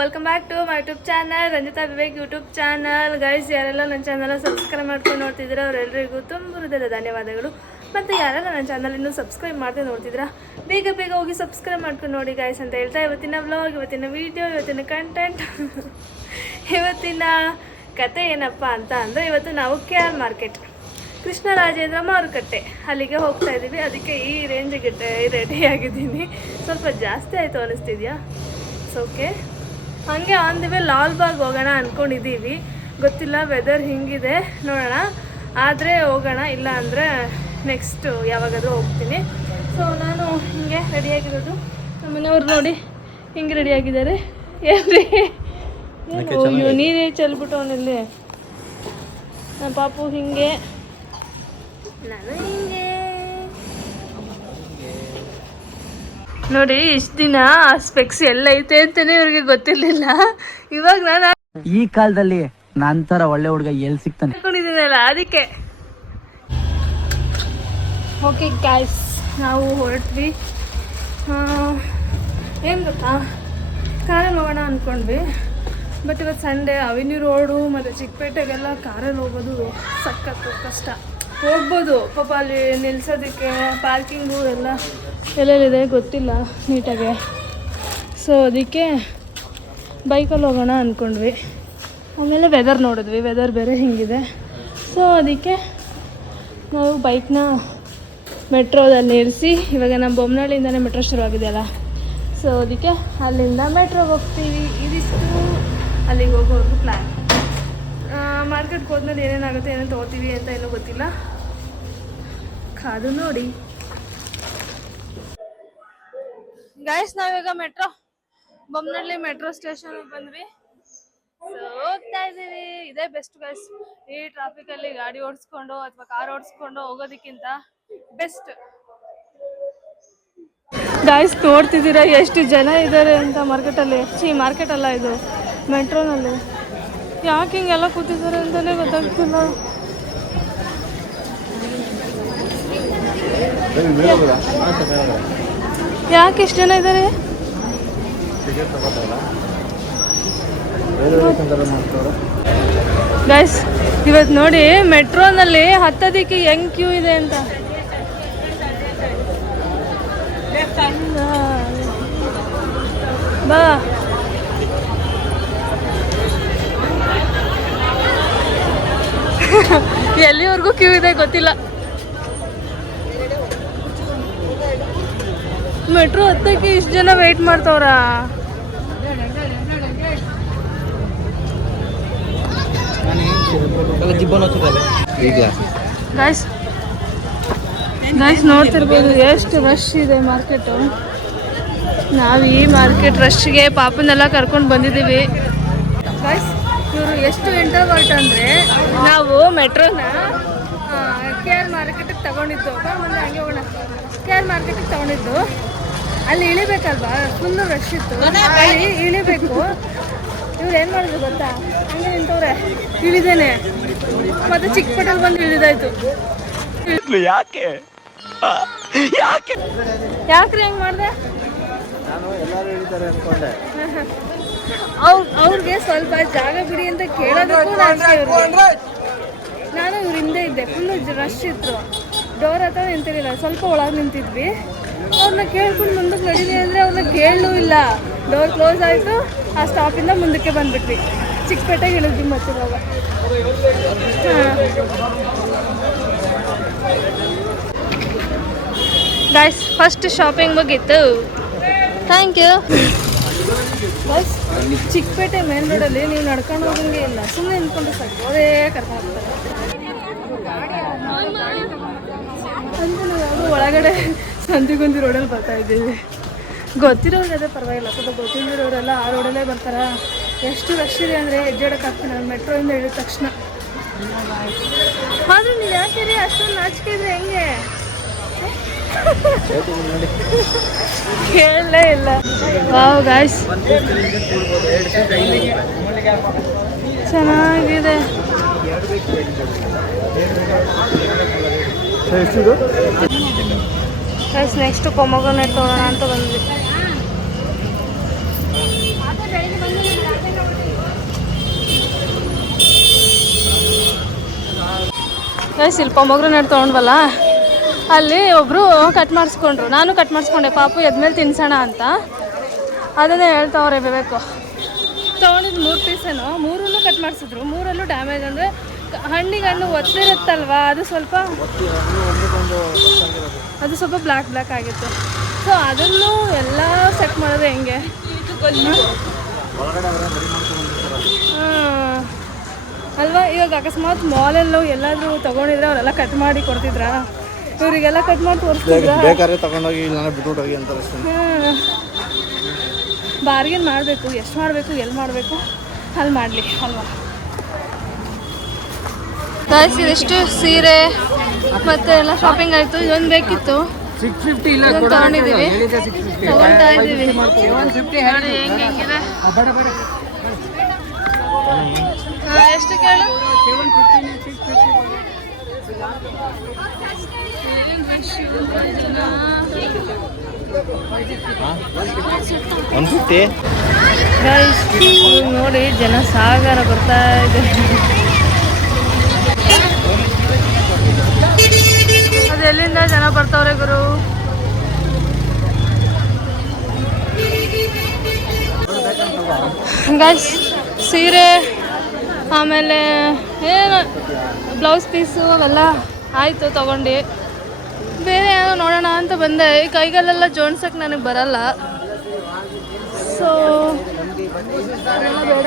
Welcome back to my YouTube channel Ranjitha Vivek YouTube channel. Guys, ಯಾರೆಲ್ಲ ನನ್ನ channel subscribe ಮಾಡ್ಕೊಂಡು ನೋಡ್ತಿದ್ದೀರಾ ಅವರೆಲ್ಲರಿಗೂ ತುಂಬ ಹೃದಯದ ಧನ್ಯವಾದಗಳು. ಮತ್ತು ಯಾರೆಲ್ಲ ನನ್ನ ಚಾನಲ್ ಇನ್ನೂ ಸಬ್ಸ್ಕ್ರೈಬ್ ಮಾಡ್ತಾ ನೋಡ್ತಿದ್ದೀರಾ ಬೇಗ ಬೇಗ ಹೋಗಿ ಸಬ್ಸ್ಕ್ರೈಬ್ ಮಾಡ್ಕೊಂಡು ನೋಡಿ ಗೈಸ್ ಅಂತ ಹೇಳ್ತಾ, ಇವತ್ತಿನ ವ್ಲಾಗ್, ಇವತ್ತಿನ ವೀಡಿಯೋ, ಇವತ್ತಿನ ಕಂಟೆಂಟ್, ಇವತ್ತಿನ ಕತೆ ಏನಪ್ಪ ಅಂತ ಅಂದರೆ, ಇವತ್ತು ನಾವು KR ಮಾರ್ಕೆಟ್, ಕೃಷ್ಣರಾಜೇಂದ್ರ ಮಾರುಕಟ್ಟೆ ಅಲ್ಲಿಗೆ ಹೋಗ್ತಾ ಇದ್ದೀವಿ. ಅದಕ್ಕೆ ಈ ರೇಂಜಿಗೆ ರೆಡಿ ಆಗಿದ್ದೀನಿ. ಸ್ವಲ್ಪ ಜಾಸ್ತಿ ಆಯಿತು ಅನ್ನಿಸ್ತಿದ್ಯಾ? ಓಕೆ, ಹಾಗೆ ಆನ್ ದಿ ವೇ ಲಾಲ್ಬಾಗ್ ಹೋಗೋಣ ಅಂದ್ಕೊಂಡಿದ್ದೀವಿ. ಗೊತ್ತಿಲ್ಲ ವೆದರ್ ಹಿಂಗಿದೆ, ನೋಡೋಣ. ಆದರೆ ಹೋಗೋಣ, ಇಲ್ಲ ಅಂದರೆ ನೆಕ್ಸ್ಟ್ ಯಾವಾಗಾದರೂ ಹೋಗ್ತೀನಿ. ಸೊ ನಾನು ಹಿಂಗೆ ರೆಡಿಯಾಗಿರೋದು. ನಮ್ಮ ಮನೆಯವ್ರು ನೋಡಿ ಹಿಂಗೆ ರೆಡಿಯಾಗಿದ್ದಾರೆ. ಏನ್ರಿ ನೀರೇ ಚೆಲ್ಬಿಟ್ಟು ಅವನಲ್ಲಿ. ನಮ್ಮ ಪಾಪು ಹಿಂಗೆ, ನಾನು ಹಿಂಗೆ. ನೋಡಿ, ಇಷ್ಟು ದಿನ ಆ ಸ್ಪೆಕ್ಸ್ ಎಲ್ಲ ಐತೆ ಅಂತಾನೆ ಇವ್ರಿಗೆ ಗೊತ್ತಿರ್ಲಿಲ್ಲ. ಇವಾಗ ನಾನು ಈ ಕಾಲದಲ್ಲಿ ನಂತರ ಒಳ್ಳೆ ಹುಡುಗ ಎಲ್ಲಿ ಸಿಗ್ತಾನೆ ಅನ್ಕೊಂಡಿದ್ದೀನಲ್ಲ, ಅದಕ್ಕೆ. ಓಕೆ ಗಾಯ್ಸ್, ನಾವು ಹೊರಟ್ವಿ. ಏನು ಗೊತ್ತಾ, ಕಾರಲ್ಲಿ ಹೋಗೋಣ ಅಂದ್ಕೊಂಡ್ವಿ. ಬಟ್ ಇವತ್ತು ಸಂಡೇ, ಅವೆನ್ಯೂ ರೋಡು ಮತ್ತು ಚಿಕ್ಕಪೇಟೆಗೆಲ್ಲ ಕಾರಲ್ಲಿ ಹೋಗೋದು ಸಖತ್ತು ಕಷ್ಟ. ಹೋಗ್ಬೋದು ಪಾಪ, ಅಲ್ಲಿ ನಿಲ್ಸೋದಕ್ಕೆ ಪಾರ್ಕಿಂಗು ಎಲ್ಲ ಎಲ್ಲೆಲ್ಲಿದೆ ಗೊತ್ತಿಲ್ಲ ನೀಟಾಗೆ. ಸೊ ಅದಕ್ಕೆ ಬೈಕಲ್ಲಿ ಹೋಗೋಣ ಅಂದ್ಕೊಂಡ್ವಿ. ಆಮೇಲೆ ವೆದರ್ ನೋಡಿದ್ವಿ, ವೆದರ್ ಬೇರೆ ಹಿಂಗಿದೆ. ಸೊ ಅದಕ್ಕೆ ನಾವು ಬೈಕ್ನ ಮೆಟ್ರೋದಲ್ಲಿ ಇಳಿಸಿ, ಇವಾಗ ನಮ್ಮ ಬೊಮ್ಮನಹಳ್ಳಿಯಿಂದನೇ ಮೆಟ್ರೋ ಶುರುವಾಗಿದೆಯಲ್ಲ, ಸೊ ಅದಕ್ಕೆ ಅಲ್ಲಿಂದ ಮೆಟ್ರೋಗೆ ಹೋಗ್ತೀವಿ. ಇದಿಷ್ಟು ಅಲ್ಲಿಗೆ ಹೋಗೋದು ಪ್ಲ್ಯಾನ್. ಮಾರ್ಕೆಟ್ಗೆ ಹೋದ್ಮೇಲೆ ಏನೇನಾಗುತ್ತೆ, ಏನೇನು ತೊಗೋತೀವಿ ಅಂತ ಏನೂ ಗೊತ್ತಿಲ್ಲ, ಕಾದು ನೋಡಿ. ಗೈಸ್, ನಾವೀಗ ಬೊಮ್ಮನಹಳ್ಳಿ ಮೆಟ್ರೋ ಸ್ಟೇಷನ್ಗೆ ಬಂದ್ವಿ. ಸೊ ಹೋಗ್ತಾ ಇದ್ದೀವಿ. ಇದೇ ಬೆಸ್ಟ್ ಗೈಸ್, ಈ ಟ್ರಾಫಿಕಲ್ಲಿ ಗಾಡಿ ಓಡಿಸ್ಕೊಂಡು ಅಥವಾ ಕಾರ್ ಓಡಿಸ್ಕೊಂಡು ಹೋಗೋದಕ್ಕಿಂತ ಬೆಸ್ಟ್. ಗೈಸ್, ನೋಡ್ತಿದ್ದೀರಾ ಎಷ್ಟು ಜನ ಇದ್ದಾರೆ ಅಂತ ಮಾರ್ಕೆಟಲ್ಲಿ. ಮಾರ್ಕೆಟ್ ಅಲ್ಲ, ಇದು ಮೆಟ್ರೋನಲ್ಲಿ. ಯಾಕೆ ಹಿಂಗೆಲ್ಲ ಕೂತಿದ್ದಾರೆ ಅಂತಲೇ ಗೊತ್ತಾಗ್ತಿಲ್ಲ. ಯಾಕೆ ಎಷ್ಟು ಜನ ಇದ್ದಾರೆ? ಗೈಸ್, ಇವತ್ತು ನೋಡಿ ಮೆಟ್ರೋನಲ್ಲಿ ಹತ್ತೋದಕ್ಕೆ ಹೆಂಗ್ ಕ್ಯೂ ಇದೆ ಅಂತ. ಬಾ, ಎಲ್ಲಿವರೆಗೂ ಕ್ಯೂ ಇದೆ ಗೊತ್ತಿಲ್ಲ. ಮೆಟ್ರೋ ಹತ್ತಕ್ಕೆ ಇಷ್ಟು ಜನ ವೆಯ್ಟ್ ಮಾಡ್ತವ್ರ. ಗೈಸ್ ನೋಡ್ತಿರ್ಬೋದು ಎಷ್ಟು ರಶ್ ಇದೆ ಮಾರ್ಕೆಟು. ನಾವು ಈ ಮಾರ್ಕೆಟ್ ರಶ್ಗೆ ಪಾಪನ್ನೆಲ್ಲ ಕರ್ಕೊಂಡು ಬಂದಿದ್ದೀವಿ. ಗೈಸ್, ಇವರು ಎಷ್ಟು ಇಂಟರ್ವರ್ಟ್ ಅಂದರೆ, ನಾವು ಮೆಟ್ರೋನ KR ಮಾರ್ಕೆಟಿಗೆ ತಗೊಂಡಿದ್ದು, ಮುಂದೆ ಹಂಗೆ ಹೋಗೋಣ. KR ಮಾರ್ಕೆಟಿಗೆ ತಗೊಂಡಿದ್ದು, ಅಲ್ಲಿ ಇಳಿಬೇಕಲ್ವಾ, ಫುಲ್ಲು ರಶ್ ಇತ್ತು. ಅಲ್ಲಿ ಇಳಿಬೇಕು. ಇವ್ರು ಏನು ಮಾಡಿದ್ರು ಗೊತ್ತಾ, ಹಂಗೆ ನಿಂತವ್ರೆ. ಇಳಿದೇನೆ ಮತ್ತೆ ಚಿಕ್ಕಪೇಟೆಲ್ ಬಂದು ಇಳಿದಾಯ್ತು. ಯಾಕ್ರಿ ಹೆಂಗೆ ಮಾಡಿದೆ? ಅವ್ರಿಗೆ ಸ್ವಲ್ಪ ಜಾಗ ಬಿಡಿ ಅಂತ ಕೇಳೋದಕ್ಕೂ ನಾನು ಇವ್ರ ಹಿಂದೆ ಇದ್ದೆ. ಫುಲ್ಲು ರಶ್ ಇತ್ತು. ಡೋರ್ ಹತ್ರ ನಿಂತಿರಲಿಲ್ಲ, ಸ್ವಲ್ಪ ಒಳಗೆ ನಿಂತಿದ್ವಿ. ಅವ್ರನ್ನ ಕೇಳ್ಕೊಂಡು ಮುಂದಕ್ಕೆ ನಡೀಲಿ ಅಂದರೆ ಅವ್ರನ್ನ ಕೇಳಲೂ ಇಲ್ಲ. ಡೋರ್ ಕ್ಲೋಸ್ ಆಯಿತು. ಆ ಸ್ಟಾಪಿಂದ ಮುಂದಕ್ಕೆ ಬಂದುಬಿಟ್ವಿ. ಚಿಕ್ಕಪೇಟೆಗೆ ಇಳಿದ್ವಿ ಮತ್ತೆ ಇವಾಗ. ಗೈಸ್, ಫಸ್ಟ್ ಶಾಪಿಂಗ್ ಮುಗೀತು. Thank you. Guys, Chickpet main ರೋಡಲ್ಲಿ ನೀವು ನಡ್ಕೊಂಡು ಹೋಗಂಗೆ ಇಲ್ಲ, ಸುಮ್ಮನೆ ನಿಂತ್ಕೊಂಡು ಸಾಕು, ಅದೇ ಕರ್ಕೊಂಡು ಹೋಗ್ತಾರೆ. ಅಂದರೆ ನಾವು ಯಾವುದೋ ಒಳಗಡೆ ಸಂದಿಗೊಂದಿ ರೋಡಲ್ಲಿ ಬರ್ತಾ ಇದ್ದೀವಿ. ಗೊತ್ತಿರೋರು ಅದೇ ಪರವಾಗಿಲ್ಲ, ಸ್ವಲ್ಪ ಗೊತ್ತಿರೋರೆಲ್ಲ ಆ ರೋಡಲ್ಲೇ ಬರ್ತಾರೆ. ಎಷ್ಟು ರಶ್ ಇದೆ ಅಂದರೆ ಹೆಜ್ಜೆಡಕ್ಕಾಗ್ತೀನಿ ನಾನು ಮೆಟ್ರೋಯಿಂದ ಇಳಿದ ತಕ್ಷಣ. ಆದರೂ ನೀವು ಯಾಕೆ ರೀ ಅಷ್ಟೊಂದು ನಾಚಿಕೆ ಇದ್ರೆ ಹೆಂಗೆ? ಕೇಳಲೇ ಇಲ್ಲ. ವಾವ್ ಗಾಯ್ಸ್, ಚೆನ್ನಾಗಿದೆ. ಗೈಸ್, ನೆಕ್ಸ್ಟ್ ಪೊಮೊಗ್ರನೇಟ್ ತೊಗೊಳ್ಳೋಣ ಅಂತ ಬಂದ್ವಿ. ಗೈಸ್ ಇಲ್ಲಿ ಪೊಮಗ್ರನೇಟ್ ತೊಗೊಂಡ್ವಲ್ಲ ಅಲ್ಲಿ ಒಬ್ಬರು ಕಟ್ ಮಾಡಿಸ್ಕೊಂಡ್ರು. ನಾನು ಕಟ್ ಮಾಡಿಸ್ಕೊಂಡೆ, ಪಾಪು ಎದ್ಮೇಲೆ ತಿನ್ಸೋಣ ಅಂತ. ಅದನ್ನೇ ಹೇಳ್ತಾವ್ರೆ ಬೇಕು. ತೊಗೊಂಡಿದ್ದು 3 ಪೀಸೇನೋ, 3 ಕಟ್ ಮಾಡಿಸಿದ್ರು. 3 ಡ್ಯಾಮೇಜ್ ಅಂದರೆ ಹಣ್ಣಿಗೆ ಹಣ್ಣು ಒತ್ತಿರುತ್ತಲ್ವ, ಅದು ಸ್ವಲ್ಪ ಬ್ಲ್ಯಾಕ್ ಆಗಿತ್ತು. ಸೊ ಅದನ್ನು ಎಲ್ಲ ಸೆಟ್ ಮಾಡೋದು ಹೆಂಗೆ ಅಲ್ವಾ? ಇವಾಗ ಅಕಸ್ಮಾತ್ ಮಾಲಲ್ಲೂ ಎಲ್ಲಾದರೂ ತೊಗೊಂಡಿದ್ರೆ ಅವರೆಲ್ಲ ಕಟ್ ಮಾಡಿ ಕೊಡ್ತಿದ್ರಾ? ಇವರಿಗೆಲ್ಲ ಕಟ್ ಮಾಡಿ ತೋರಿಸ್ತಿದ್ರಾ? ಬೇಕಾದ್ರೆ ತಗೊಂಡೋಗಿ ಇಲ್ಲ ಬಿಟ್ಬಿಟ್ಟೋಗಿ ಅಂತ. ಬಾರ್ಗೇನ್ ಮಾಡಬೇಕು, ಎಷ್ಟು ಮಾಡಬೇಕು, ಎಲ್ಲಿ ಮಾಡಬೇಕು ಅಲ್ಲಿ ಮಾಡಲಿ ಅಲ್ವಾ? ಗೈಸ್ ಇದಿಷ್ಟು ಸೀರೆ ಮತ್ತು ಎಲ್ಲ ಶಾಪಿಂಗ್ ಆಯಿತು. ಇದೊಂದು ಬೇಕಿತ್ತು, ತಗೊಂಡಿದ್ದೀವಿ, ತಗೊಳ್ತಾ ಇದ್ದೀವಿ. ನೋಡಿ ಹೆಂಗಿದೆ. ಎಷ್ಟು ಕೇಳು? ಗೈಸ್ ನೋಡಿ ಜನ ಸಾಗರ ಬರ್ತಾ ಇದೆ. ಅದು ಎಲ್ಲಿಂದ ಜನ ಬರ್ತಾವ್ರೆ ಗುರು? ಗೈಸ್ ಸೀರೆ ಆಮೇಲೆ ಏನು ಬ್ಲೌಸ್ ಪೀಸು ಅವೆಲ್ಲ ಆಯಿತು ತಗೊಂಡು. ಬೇರೆ ಏನೋ ನೋಡೋಣ ಅಂತ ಬಂದೆ. ಈ ಕೈಗಳೆಲ್ಲ ಜೋಡ್ಸಕ್ಕೆ ನನಗೆ ಬರಲ್ಲ, ಸೊ ಬೇಡ.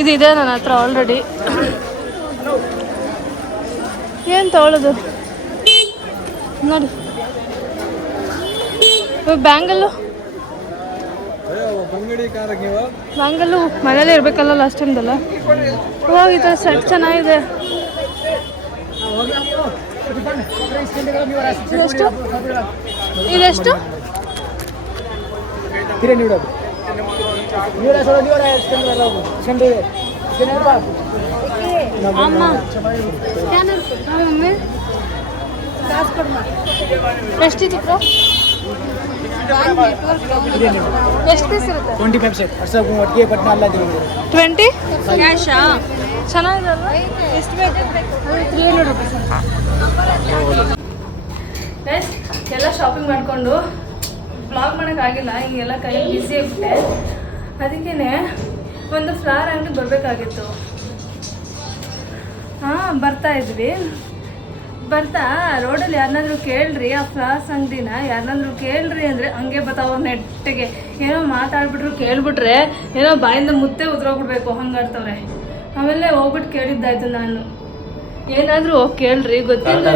ಇದಿದೆ ನನ್ನ ಹತ್ರ ಆಲ್ರೆಡಿ. ಏನು ತೊಗೊಳ್ಳೋದು ನೋಡಿ. ಬ್ಯಾಂಗಲ್ಲು ಮನೇಲಿ ಇರಬೇಕಲ್ಲ ಲಾಸ್ಟ್ ಟೈಮ್ದಲ್ಲ. ಇವಾಗ ಈ ಥರ ಸೆಟ್ ಚೆನ್ನಾಗಿದೆ. ಇದೆಷ್ಟು? ಅಮ್ಮ ಎಷ್ಟಿತ್ತು ಬ್ರೋ? ಎಷ್ಟು ಪೀಸ್ ಇರುತ್ತೆ? 25 ಸೆಟ್ 20 ಕ್ಯಾಶಾ? ಚೆನ್ನಾಗಿದೆಲ್ಲ. ಎಷ್ಟು ಬೇಕು? 300 ರುಪೀಸ್. ಎಲ್ಲ ಶಾಪಿಂಗ್ ಮಾಡಿಕೊಂಡು ಬ್ಲಾಗ್ ಮಾಡೋಕ್ಕಾಗಿಲ್ಲ, ಹಿಂಗೆಲ್ಲ ಕೈ ಬಿಸಿ ಆಗಿಬಿಟ್ಟೆ. ಅದಕ್ಕೇ ಒಂದು ಫ್ಲವರ್ ಅಂಗಡಿ ಬರಬೇಕಾಗಿತ್ತು. ಬರ್ತಾ ಇದ್ವಿ. ಬರ್ತಾ ರೋಡಲ್ಲಿ ಯಾರನ್ನಾದ್ರೂ ಕೇಳ್ರಿ, ಆ ಫ್ಲವರ್ಸ್ ಅಂಗಡಿನ ಯಾರನ್ನಾದ್ರೂ ಕೇಳ್ರಿ ಅಂದರೆ ಹಂಗೆ ಬರ್ತಾವ ನೆಟ್ಟಿಗೆ. ಏನೋ ಮಾತಾಡ್ಬಿಟ್ರು ಕೇಳ್ಬಿಟ್ರೆ ಏನೋ ಬಾಯಿಂದ ಮುತ್ತೆ ಉದ್ರೋಗ್ಬಿಡ್ಬೇಕು ಹಂಗಾಡ್ತವ್ರೆ. ಆಮೇಲೆ ಹೋಗ್ಬಿಟ್ಟು ಕೇಳಿದ್ದಾಯ್ತು ನಾನು, ಏನಾದರೂ ಹೋಗಿ ಕೇಳ್ರಿ, ಗೊತ್ತಿಲ್ಲ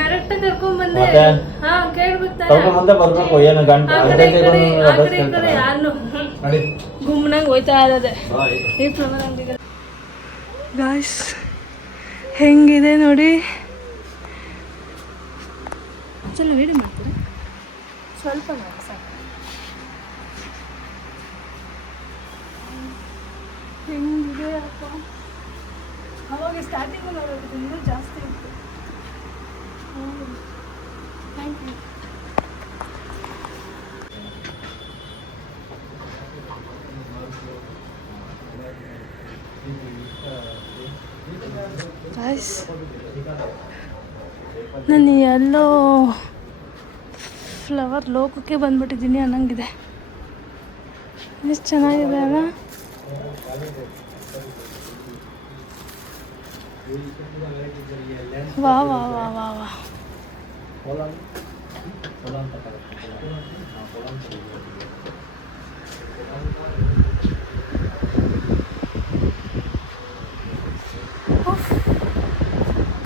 ಕರೆಕ್ಟಾಗಿ ಕರ್ಕೊಂಡ್ಬಂದೆ. ಕೇಳ್ಬಿಡ್ತಾರೆ ಯಾರನ್ನು ಗುಮ್ಮನಾಗ ಹೋಯ್ತಾ ಇರೋದೆ ಈ ಫ್ಲವರ್ ಅಂಗಡಿಗೆ. ಗಾಯ್ಸ್ ಹೆಂಗಿದೆ ನೋಡಿ. ಚಲೋ ವೀಡಿಯೋ ಮಾಡ್ತೀರಾ? ಸ್ವಲ್ಪ ಮಾಡಿ ಸಾಕು. ಹೆಂಗಿದೆ ಅಪ್ಪ. ಅವಾಗ ಸ್ಟಾರ್ಟಿಂಗ್ ನೋಡೋದು ಇನ್ನೂ ಜಾಸ್ತಿ ಇತ್ತು. Thank you. ಗೈಸ್ ನಾನು ಎಲ್ಲೋ ಫ್ಲವರ್ ಲೋಕಕ್ಕೆ ಬಂದ್ಬಿಟ್ಟಿದ್ದೀನಿ ಅನ್ನಂಗಿದೆ. ಎಷ್ಟು ಚೆನ್ನಾಗಿದೆ ಅಲ್ಲ. ವಾ ವಾ ವಾ ವಾ ವಾ.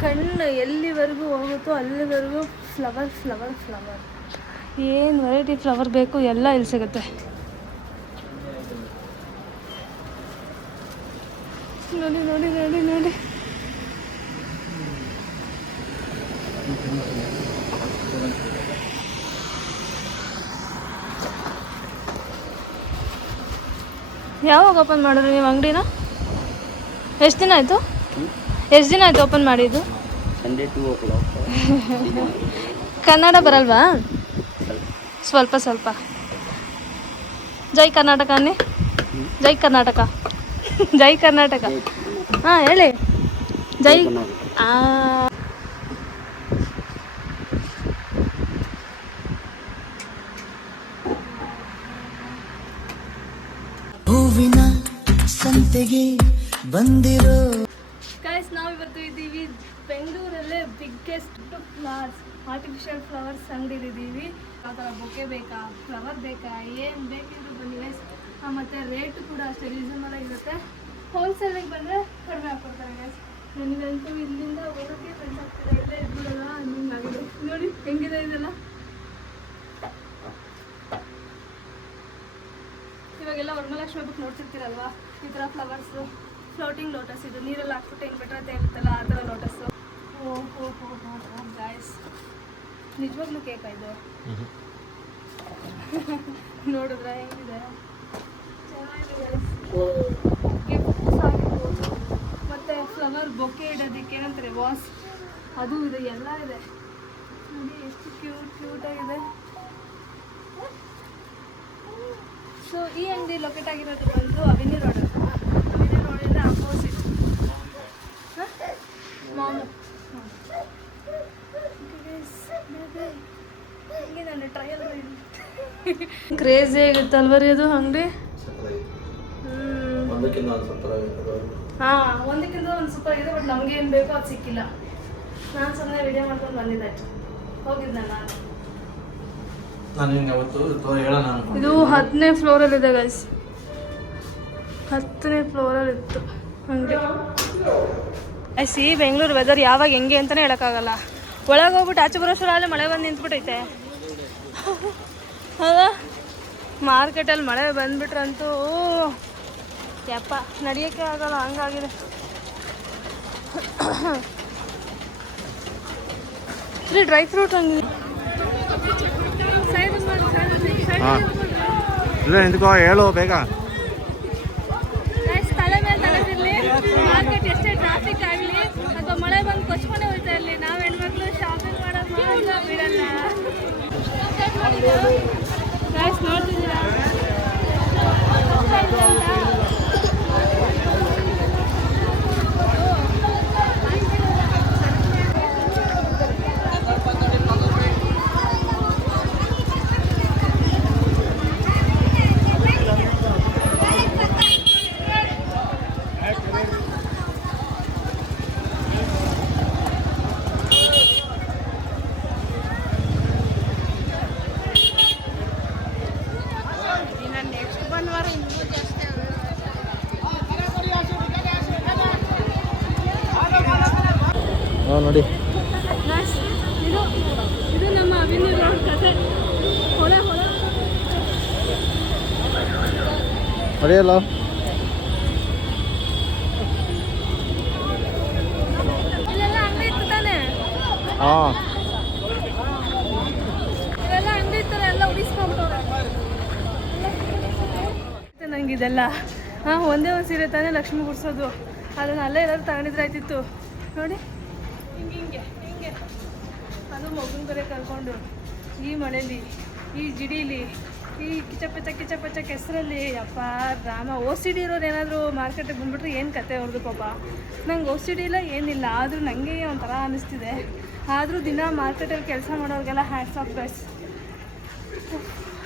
ಕಣ್ಣು ಎಲ್ಲಿವರೆಗೂ ಹೋಗುತ್ತೋ ಅಲ್ಲಿವರೆಗೂ ಫ್ಲವರ್ ಫ್ಲವರ್ ಫ್ಲವರ್. ಏನು ವೆರೈಟಿ ಫ್ಲವರ್ ಬೇಕು ಎಲ್ಲ ಇಲ್ಲಿ ಸಿಗುತ್ತೆ. ನೋಡಿ ನೋಡಿ ನೋಡಿ ನೋಡಿ. ಯಾವಾಗ ಓಪನ್ ಮಾಡಿದ್ರಿ ನೀವು ಅಂಗಡಿನ? ಎಷ್ಟು ದಿನ ಆಯಿತು? ಓಪನ್ ಮಾಡಿದ್ದು? Sunday 2 o'clock. ಕನ್ನಡ ಬರಲ್ವಾ? ಸ್ವಲ್ಪ ಸ್ವಲ್ಪ. ಜೈ ಕರ್ನಾಟಕ ಅನ್ನಿ. ಜೈ ಕರ್ನಾಟಕ. ಜೈ ಕರ್ನಾಟಕ. ಹಾಂ ಹೇಳಿ. ಜೈ ಹೂವಿನ ಸಂತೆಗೆ ಬಂದಿರೋ ಗೈಸ್, ನಾವಿವತ್ತು ಇದ್ದೀವಿ ಬೆಂಗಳೂರಲ್ಲೇ ಬಿಗ್ಗೆಸ್ಟ್ ಫ್ಲವರ್ಸ್, ಆರ್ಟಿಫಿಷಿಯಲ್ ಫ್ಲವರ್ಸ್ ಅಂಗಡಿಲಿದ್ದೀವಿ. ಯಾವ ಥರ ಬೊಕ್ಕೆ ಬೇಕಾ, ಫ್ಲವರ್ ಬೇಕಾ, ಏನು ಬೇಕಿದ್ರು ಬನ್ನಿ ಗೈಸ್. ಮತ್ತು ರೇಟು ಕೂಡ ಅಷ್ಟೇ ರೀಸನಬಲ್ ಆಗಿರುತ್ತೆ. ಹೋಲ್ಸೇಲಿಗೆ ಬಂದರೆ ಕಡಿಮೆ ಹಾಕ್ಕೊಡ್ತಾರೆ ಗೈಸ್. ನನಗಂತೂ ಇಲ್ಲಿಂದ ಹೋಗೋಕ್ಕೆ ಫ್ರೆಂಡ್ಸ್ ಆಗ್ತಿದೆ, ಇಲ್ಲೇ ಇದ್ಬಿಡೋಲ್ಲ ಅನ್ನೋಂಗಾಗಿದೆ. ನೋಡಿ ಹೆಂಗಿದೆ ಇದೆಲ್ಲ. ಇವಾಗೆಲ್ಲ ವರಮಹಾಲಕ್ಷ್ಮಿ ಹಬ್ಬಕ್ಕೆ ನೋಡ್ತಿರ್ತೀರಲ್ವಾ, ಈ ಥರ ಫ್ಲವರ್ಸು, ಫ್ಲೋಟಿಂಗ್ ಲೋಟಸ್, ಇದು ನೀರಲ್ಲಿ ಹಾಕ್ಬಿಟ್ಟು ಹೆಂಗೆ ಬಿಟ್ರೆ ತೇಲುತ್ತಲ್ಲ ಆ ಥರ ಲೋಟಸ್ಸು. ಓಹೋ ಗಾಯ್ಸ್, ನಿಜವಾಗ್ಲೂ ಕೇಕ ಇದು. ನೋಡಿದ್ರೆ ಹೆಂಗಿದೆ, ಚೆನ್ನಾಗಿದೆ ಗಿಫ್ಟ್ಸ್ ಆಗಿರ್ಬೋದು. ಮತ್ತು ಫ್ಲವರ್ ಬೊಕ್ಕೆ ಇಡೋದಕ್ಕೆ ಏನಂತಾರೆ ವಾಸ್, ಅದು ಇದೆ, ಎಲ್ಲ ಇದೆ. ನೋಡಿ ಎಷ್ಟು ಕ್ಯೂಟಾಗಿದೆ. ಸೊ ಈ ಅಂಗಡಿ ಲೊಕೇಟ್ ಆಗಿರೋದು ಬಂದು ಅವಿನಿ ರೋಡ್ ಅಂತ. ಅವಿನಿ ರೋಡಿಂದ ಅಪೋಸಿಟ್ ಮಾಮು. ಹಿಂಗೆ ನಾನು ಟ್ರಯಲ್ ಕ್ರೇಜಿ ಆಗಿತ್ತಲ್ವ ರೀ ಅದು ಅಂಗಡಿ. ಹಾಂ, ಒಂದಕ್ಕಿಂತ ಒಂದು ಸೂಪರ್ ಆಗಿದೆ. ಬಟ್ ನಮಗೆ ಏನು ಬೇಕೋ ಅದು ಸಿಕ್ಕಿಲ್ಲ. ನಾನು ಸುಮ್ಮನೆ ವಿಡಿಯೋ ಮಾಡ್ಕೊಂಡು ಬಂದಿದ್ದಾಯ್ತು, ಹೋಗಿದ್ನಲ್ಲ ನಾನು. ಇದು 10ನೇ ಫ್ಲೋರಲ್ಲಿದೆ ಗೈಸ್, 10ನೇ ಫ್ಲೋರಲ್ಲಿತ್ತು ಅಂಗಡಿ. ಐಸಿ ಬೆಂಗಳೂರು ವೆದರ್ ಯಾವಾಗ ಹೆಂಗೆ ಅಂತಲೇ ಹೇಳೋಕ್ಕಾಗಲ್ಲ. ಒಳಗೆ ಹೋಗ್ಬಿಟ್ಟು ಆಚೆ ಬರೋಷ್ಟರಲ್ಲಿ ಮಳೆ ಬಂದು ನಿಂತ್ಬಿಟ್ಟೈತೆ. ಹೌದಾ, ಮಾರ್ಕೆಟಲ್ಲಿ ಮಳೆ ಬಂದುಬಿಟ್ರಂತೂ ಯಪ್ಪ ನಡೆಯೋಕ್ಕೆ ಆಗಲ್ಲ, ಹಂಗಾಗಿದೆ. ಇಲ್ಲಿ ಡ್ರೈ ಫ್ರೂಟ್ ಹಂಗಿದೆ. ನಿಂತ್ಕೋ, ಹೇಳು ಬೇಗ. ತಲೆ ಮೇಲೆ ತಲೆ ತಿರ್ಲಿ, ಮಾರ್ಕೆಟ್ ಎಷ್ಟೇ ಟ್ರಾಫಿಕ್ ಆಗಲಿ ಅಥವಾ ಮಳೆ ಬಂದು ಕೊಚ್ಕೊಂಡೆ ಹೋಗ್ತಾ ಇರಲಿ, ನಾವು ಹೆಣ್ಮಕ್ಳು ಶಾಪಿಂಗ್ ಮಾಡೋದು ಮಾತ್ರ ಬಿಡಲ್ಲ. ಗಾಯ್ಸ್ ನೋಡ್ತಿದ್ದೀರಾ ನೋಡಿ, ಇದು ನಮ್ಮ ಅವಿನಿ ರೋಡ್ ಕತೆ. ಹೊಳೆ ಹೊಡೆಯಲ್ಲ. ಇಲ್ಲೆಲ್ಲ ಅಂಗಡಿ ಇತ್ತು ತಾನೆ, ಹಾಂ, ಇವೆಲ್ಲ ಅಂಗಡಿ ಇರ್ತಾರೆ, ಎಲ್ಲ ಉಡಿಸ್ಕೊಂಬಿಟ್ಟವ್ರೆ. ನಂಗೆ ಇದೆಲ್ಲ ಒಂದೇ ಒಂದು ಸೀರೆ ತಾನೇ ಲಕ್ಷ್ಮಿ ಗುಡ್ಸೋದು, ಅದನ್ನು ಅಲ್ಲೇ ಎಲ್ಲರೂ ತಗೊಂಡಿದ್ರೆ ಆಯ್ತಿತ್ತು. ನೋಡಿ ಹಿಂಗೆ ಅದು ಮಗುನ ಬೇರೆ ಕರ್ಕೊಂಡು ಈ ಮಳೇಲಿ, ಈ ಜಿಡೀಲಿ, ಈ ಕಿಚಪಚ್ಚ ಕೆಸರಲ್ಲಿ, ಅಪ್ಪ ರಾಮ. OCD ಇರೋರು ಏನಾದರೂ ಮಾರ್ಕೆಟಿಗೆ ಬಂದುಬಿಟ್ರೆ ಏನು ಕತೆ ಅವ್ರದ್ದು ಪಾಪ. ನಂಗೆ OCD ಇಲ್ಲ ಏನಿಲ್ಲ, ಆದರೂ ನನಗೆ ಒಂಥರ ಅನ್ನಿಸ್ತಿದೆ. ಆದರೂ ದಿನ ಮಾರ್ಕೆಟಲ್ಲಿ ಕೆಲಸ ಮಾಡೋರಿಗೆಲ್ಲ ಹ್ಯಾಟ್ಸ್ ಆಫ್ ಗೈಸ್.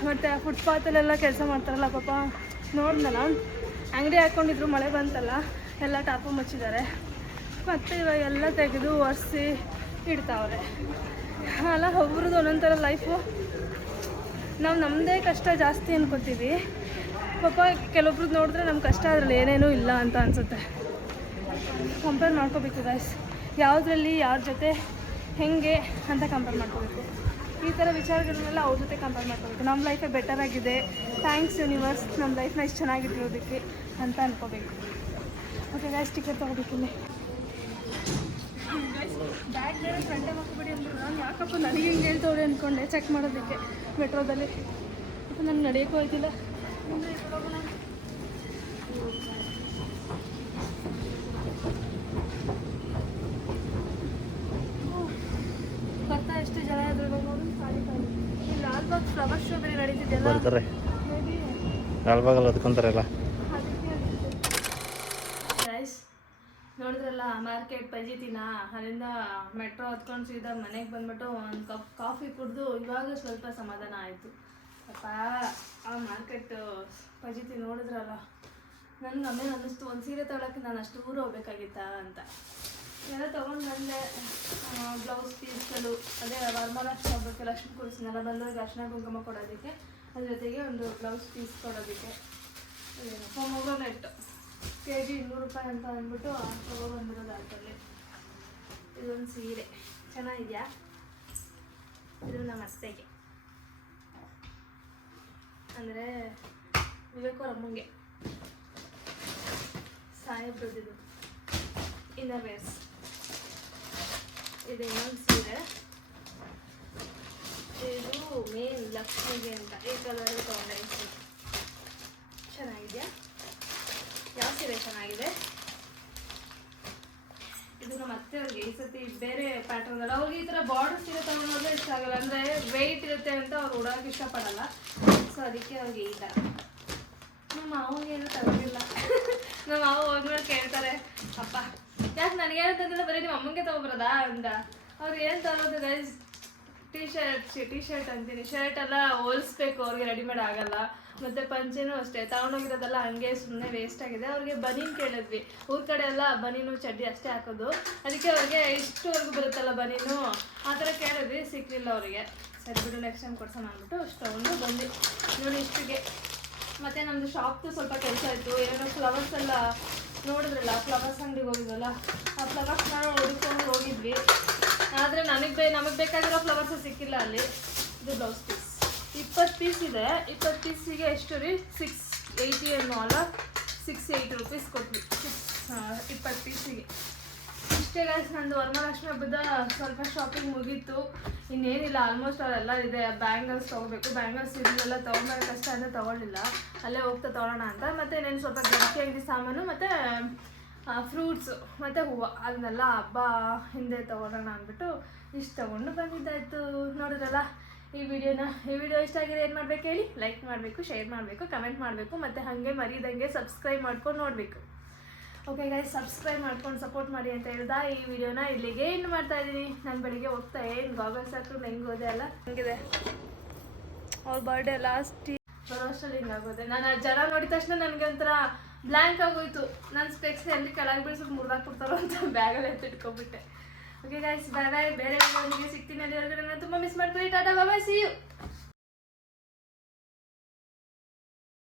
ಮತ್ತು ಫುಟ್ಪಾತಲ್ಲೆಲ್ಲ ಕೆಲಸ ಮಾಡ್ತಾರಲ್ಲ ಪಾಪ, ನೋಡಿದ್ನಲ್ಲ ಅಂಗಡಿ ಹಾಕ್ಕೊಂಡಿದ್ರು, ಮಳೆ ಬಂತಲ್ಲ ಎಲ್ಲ ಟಾಪು ಮುಚ್ಚಿದ್ದಾರೆ. ಮತ್ತು ಇವಾಗ ಎಲ್ಲ ತೆಗೆದು ಒರೆಸಿ ಇಡ್ತಾವ್ರೆ. ಅಲ್ಲ, ಒಬ್ರದ್ದು ಒಂದೊಂದು ಥರ ಲೈಫು. ನಾವು ನಮ್ಮದೇ ಕಷ್ಟ ಜಾಸ್ತಿ ಅನ್ಕೋತೀವಿ ಪಾಪ, ಕೆಲವೊಬ್ರದ್ದು ನೋಡಿದ್ರೆ ನಮ್ಮ ಕಷ್ಟ ಅದರಲ್ಲಿ ಏನೇನೂ ಇಲ್ಲ ಅಂತ ಅನಿಸುತ್ತೆ. ಕಂಪೇರ್ ಮಾಡ್ಕೋಬೇಕು ಗೈಸ್, ಯಾವುದರಲ್ಲಿ ಯಾರ ಜೊತೆ ಹೇಗೆ ಅಂತ ಕಂಪೇರ್ ಮಾಡ್ಕೋಬೇಕು. ಈ ಥರ ವಿಚಾರಗಳನ್ನೆಲ್ಲ ಅವ್ರ ಜೊತೆ ಕಂಪೇರ್ ಮಾಡ್ಕೋಬೇಕು. ನಮ್ಮ ಲೈಫೇ ಬೆಟರ್ ಆಗಿದೆ, ಥ್ಯಾಂಕ್ಸ್ ಯೂನಿವರ್ಸ್, ನಮ್ಮ ಲೈಫ್ನ ಇಷ್ಟು ಚೆನ್ನಾಗಿಟ್ಟಿರೋದಕ್ಕೆ ಅಂತ ಅನ್ಕೋಬೇಕು. ಓಕೆ ಗೈಸ್, ಟಿಕೆಟ್ ತೊಗೋಬೇಕಿಲ್ಲಿ. ಬ್ಯಾಗ್ ಬೇರೆ ಫ್ರಂಟೇ ಹಾಕೋಬೇಡಿ ಅಂದರು. ನಾನು ಯಾಕಪ್ಪ ನನಗೆ ಹಿಂಗೆ ಹೇಳ್ತವ್ರೆ ಅಂದ್ಕೊಂಡೆ ಚೆಕ್ ಮಾಡೋದಕ್ಕೆ ಮೆಟ್ರೋದಲ್ಲಿ. ಮತ್ತು ನನಗೆ ನಡೆಯೋಕ್ಕೂ ಹೋಯ್ತಿಲ್ಲ. ಇವಾಗ ನೋಡಿ ಖಾಲಿ ಖಾಲಿ. ಈ ಲಾಲ್ಬಾಗ್ ಫ್ಲವರ್ ಶೋ ಬೇರೆ ನಡೀತಿದೆಯಲ್ಲ, ಬರ್ತಾರೆ ಮೇ ಬಿ ಲಾಲ್ಬಾಗಲ್ಲಿ ಹೊತ್ಕೊಂತಾರಲ್ಲ. ಅದಕ್ಕೆ ಗೈಸ್ ನೋಡಿದ್ರಲ್ಲ ಮಾರ್ಕೆಟ್ ಪಜಿತಿನ, ಅಲ್ಲಿಂದ ಮೆಟ್ರೋ ಹತ್ಕೊಂಡು ಸೀದಾ ಮನೆಗೆ ಬಂದ್ಬಿಟ್ಟು ಒಂದು ಕಪ್ ಕಾಫಿ ಕುಡಿದು ಇವಾಗ ಸ್ವಲ್ಪ ಸಮಾಧಾನ ಆಯಿತು. ಅಪ್ಪ ಆ ಮಾರ್ಕೆಟ್ ಪಜಿತಿ ನೋಡಿದ್ರಲ್ಲ, ನನಗೆ ಆಮೇಲೆ ಅನ್ನಿಸ್ತು ಒಂದು ಸೀರೆ ತೊಗೊಳಕ್ಕೆ ನಾನು ಅಷ್ಟು ಊರು ಹೋಗ್ಬೇಕಾಗಿತ್ತಾ ಅಂತ. ಎಲ್ಲ ತೊಗೊಂಡು ಬಂದೆ. ಬ್ಲೌಸ್ ಪೀಸ್ಗಳು, ಅದೇ ವರಮಹಾಲಕ್ಷ್ಮಿ ಹಬ್ಬಕ್ಕೆ ಲಕ್ಷ್ಮಿ ಕೂರಿಸಿದ್ನಲ್ಲ, ಬಂದವ್ರಿಗೆ ಅರ್ಶಿನ ಕುಂಕುಮ ಕೊಡೋದಕ್ಕೆ, ಅದ್ರ ಜೊತೆಗೆ ಒಂದು ಬ್ಲೌಸ್ ಪೀಸ್ ಕೊಡೋದಕ್ಕೆ ಪೊಮೊಗ್ರನೇಟ್ kg 200 ರೂಪಾಯಿ ಅಂತ ಅಂದ್ಬಿಟ್ಟು ತೊಗೊಬಂದಿರೋದು ಆಟಲ್ಲಿ. ಇದೊಂದು ಸೀರೆ ಚೆನ್ನಾಗಿದೆಯಾ? ಇದು ನಮ್ಮ ಅತ್ತೆಗೆ, ಅಂದರೆ ವಿವೇಕವರಮ್ಮಂಗೆ ಸಾಹೇಬ್ರದ್ದು ಇನ್ನರ್ ವೇರ್ಸ್. ಇದು ಇನ್ನೊಂದು ಸೀರೆ, ಇದು ಮೇನ್ ಲಕ್ಷ್ಮಿಗೆ ಅಂತ ಈ ಕಲರ್ ತೊಗೊಂಡೆ. ಚೆನ್ನಾಗಿದೆಯಾ? ಯಾವ ಸೀರೆ ಚೆನ್ನಾಗಿದೆ? ಇದು ನಮ್ಮ ಅತ್ತೆಯವ್ರಿಗೆ ಈ ಸತಿ ಬೇರೆ ಪ್ಯಾಟರ್ನ್ ಅಲ್ಲ, ಅವ್ರಿಗೆ ಈ ಥರ ಬಾರ್ಡರ್ ಸೀರೆ ತೊಗೊಂಡೋದ್ರೆ ಇಷ್ಟ ಆಗಲ್ಲ, ಅಂದರೆ ವೆಯ್ಟ್ ಇರುತ್ತೆ ಅಂತ ಅವ್ರು ಉಡೋಕೆ ಇಷ್ಟಪಡಲ್ಲ. ಸೊ ಅದಕ್ಕೆ ಅವ್ರಿಗೆ ಈ ಥರ. ನಮ್ಮ ಮಾವನಿಗೇನು ತಗೊಂಡಿಲ್ಲ. ನಮ್ಮ ಮಾವ ಹೋದ್ಮೇಲೆ ಕೇಳ್ತಾರೆ, ಅಪ್ಪ ಯಾಕೆ ನನಗೇನು ತಂದಿಲ್ಲ, ಬರೀ ನಿಮ್ಮ ಅಮ್ಮಂಗೆ ತೊಗೊಬರೋದಾ ಅಂತ. ಅವ್ರು ಏನು ತಗೋದು ಗೈಸ್, ಟಿ ಶರ್ಟ್ ಅಂತೀನಿ, ಶರ್ಟ್ ಎಲ್ಲ ಹೋಲಿಸ್ಬೇಕು, ಅವ್ರಿಗೆ ರೆಡಿಮೇಡ್ ಆಗಲ್ಲ. ಮತ್ತು ಪಂಚೆನೂ ಅಷ್ಟೇ ತಗೊಂಡೋಗಿರೋದೆಲ್ಲ ಹಂಗೆ ಸುಮ್ಮನೆ ವೇಸ್ಟ್ ಆಗಿದೆ. ಅವ್ರಿಗೆ ಬನೀನ್ ಕೇಳಿದ್ವಿ, ಊರ ಕಡೆ ಎಲ್ಲ ಬನೀನು ಚಡ್ಡಿ ಅಷ್ಟೇ ಹಾಕೋದು, ಅದಕ್ಕೆ ಅವ್ರಿಗೆ ಇಷ್ಟುವರೆಗೂ ಬರುತ್ತಲ್ಲ ಬನೀನು, ಆ ಥರ ಕೇಳಿದ್ವಿ, ಸಿಕ್ಕಲಿಲ್ಲ ಅವರಿಗೆ. ಸರಿ ಬಿಡು ನೆಕ್ಸ್ಟ್ ಟೈಮ್ ಕೊಡ್ಸೋಣ ಅಂದ್ಬಿಟ್ಟು ಅಷ್ಟು ತೊಗೊಂಡು ಬಂದು ನೋಡಿ ಇಷ್ಟಿಗೆ. ಮತ್ತು ನಮ್ಮದು ಶಾಪ್ದು ಸ್ವಲ್ಪ ಕೆಲಸ ಇತ್ತು, ಏನೋ ಫ್ಲವರ್ಸ್ ಎಲ್ಲ ನೋಡಿದ್ರಲ್ಲ, ಫ್ಲವರ್ಸ್ ಅಂಗಡಿಗೆ ಹೋಗಿದ್ವಲ್ಲ, ಆ ಫ್ಲವರ್ಸ್ನ ಹುಡುಕೊಂಡು ಹೋಗಿದ್ವಿ. ಆದರೆ ನಮಗೆ ಬೇಕಾಗಿರೋ ಫ್ಲವರ್ಸು ಸಿಕ್ಕಿಲ್ಲ ಅಲ್ಲಿ. ಇದು ಬ್ಲೌಸ್ ಪೀಸ್ 20 ಪೀಸ್ ಇದೆ. 20 ಪೀಸಿಗೆ ಎಷ್ಟು ರೀ? 680 ಅನ್ನೋ ಅಲ್ಲ, 680 ರೂಪೀಸ್ ಕೊಟ್ವಿ 20 ಪೀಸಿಗೆ. ಇಷ್ಟೇ ಗೈಸ್, ನಂದು ವರಮಹಾಲಕ್ಷ್ಮಿ ಹಬ್ಬದ ಸ್ವಲ್ಪ ಶಾಪಿಂಗ್ ಮುಗೀತು. ಇನ್ನೇನಿಲ್ಲ, ಆಲ್ಮೋಸ್ಟ್ ಅವೆಲ್ಲ ಇದೆ. ಬ್ಯಾಂಗಲ್ಸ್ ತೊಗೋಬೇಕು, ಬ್ಯಾಂಗಲ್ಸ್ ಇದನ್ನೆಲ್ಲ ತೊಗೊಂಡ್ರೆ ಕಷ್ಟ ಅಂದರೆ ತೊಗೊಳ್ಳಿಲ್ಲ, ಅಲ್ಲೇ ಹೋಗ್ತಾ ತೊಗೊಳ್ಳೋಣ ಅಂತ. ಮತ್ತು ಇನ್ನೇನು ಸ್ವಲ್ಪ ಗಟ್ಟಿ ಅಂಗಡಿ ಸಾಮಾನು ಮತ್ತು ಫ್ರೂಟ್ಸು ಮತ್ತು ಹೂವು, ಅದನ್ನೆಲ್ಲ ಹಬ್ಬ ಹಿಂದೆ ತೊಗೊಳ್ಳೋಣ ಅಂದ್ಬಿಟ್ಟು ಇಷ್ಟು ತೊಗೊಂಡು ಬಂದಿದ್ದಾಯಿತು. ನೋಡಿದ್ರಲ್ಲ ಈ ವಿಡಿಯೋ ಇಷ್ಟ ಆಗಿದೆ ಏನು ಮಾಡಬೇಕು ಹೇಳಿ? ಲೈಕ್ ಮಾಡಬೇಕು, ಶೇರ್ ಮಾಡಬೇಕು, ಕಮೆಂಟ್ ಮಾಡಬೇಕು, ಮತ್ತು ಹಾಗೆ ಮರೀದಂಗೆ ಸಬ್ಸ್ಕ್ರೈಬ್ ಮಾಡ್ಕೊಂಡು ನೋಡಬೇಕು. ಓಕೆ ಗೈಸ್, ಸಬ್ಸ್ಕ್ರೈಬ್ ಮಾಡ್ಕೊಂಡು ಸಪೋರ್ಟ್ ಮಾಡಿ ಅಂತ ಹೇಳ್ದಾ ಈ ವಿಡಿಯೋನ ಇಲ್ಲಿಗೆ ಏನು ಮಾಡ್ತಾ ಇದ್ದೀನಿ. ನಾನು ಬೆಳಿಗ್ಗೆ ಹೋಗ್ತಾ ಏನು ಗಾಗಲ್ಸ್ ಹಾಕೊಂಡು ಹೆಂಗೆ ಹೋದೆ ಅಲ್ಲ, ಹಂಗಿದೆ ಅವ್ರ ಬರ್ಡೇ ಲಾಸ್ಟ್ ಬರೋ ಅಷ್ಟರಲ್ಲಿ ಹಿಂಗಾಗೋದೆ. ನಾನು ಆ ಜನ ನೋಡಿದ ತಕ್ಷಣ ನನಗೆ ಒಂಥರ ಬ್ಲ್ಯಾಂಕ್ ಆಗೋಯ್ತು. ನನ್ನ ಸ್ಪೆಕ್ಸ್ ಎಲ್ಲಿ ಕೆಳಗೆ ಬೀಳ್ಸೋದು ಮುರಿದಾಕ್ಬಿಡ್ತಾರೋ ಅಂತ ಬ್ಯಾಗಲ್ಲಿ ಎತ್ತಿಟ್ಕೊಂಡ್ಬಿಟ್ಟೆ. ಓಕೆ ಗೈಸ್, ಬಾಯ್ ಬಾಯ್. ಬೇರೆ ವಿಡಿಯೋನಿಗೆ ಸಿಗ್ತೀನಿ. ಅಲ್ಲಿವರೆಗೂ ನನ್ನ ತುಂಬ ಮಿಸ್ ಮಾಡ್ಕೊಳ್ಳಿ. ಟಾಟಾ ಬಾಯ್, ಸಿ ಯು.